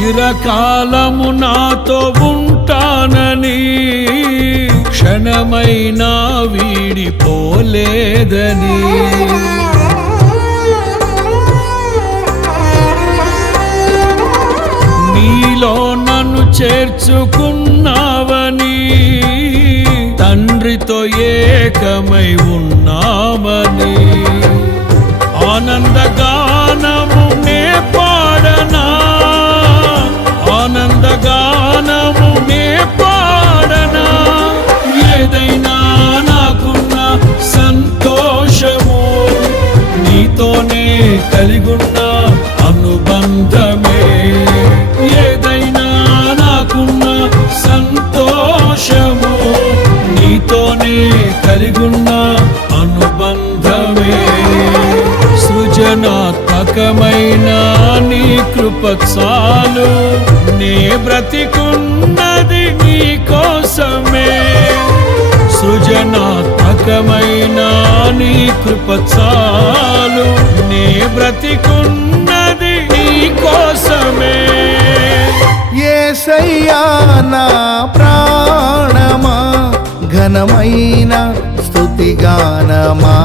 చిరకాలము నాతో ఉంటానని క్షణమైనా వీడిపోలేదని నీలో నన్ను చేర్చుకున్నావని తండ్రితో ఏకమై ఉన్నామని ఆనందగానము నే పాడనా ఆనందగానము నే పాడనా ఏదైనా నాకున్న సంతోషము నీతోనే కలిగున్న అనుబంధమే ఏదైనా నాకున్న సంతోషము నీతోనే కలిగున్న అనుబంధమే సృజనాత్మకమైన నీ కృప చాలు నే బ్రతికున్నది నీ కోసమే సృజనాత్మకమైన నీ కృప చాలు నే బ్రతికున్నది నీ కోసమే యేసయ్యా నా ప్రాణమా ఘనమైన స్తుతిగానమా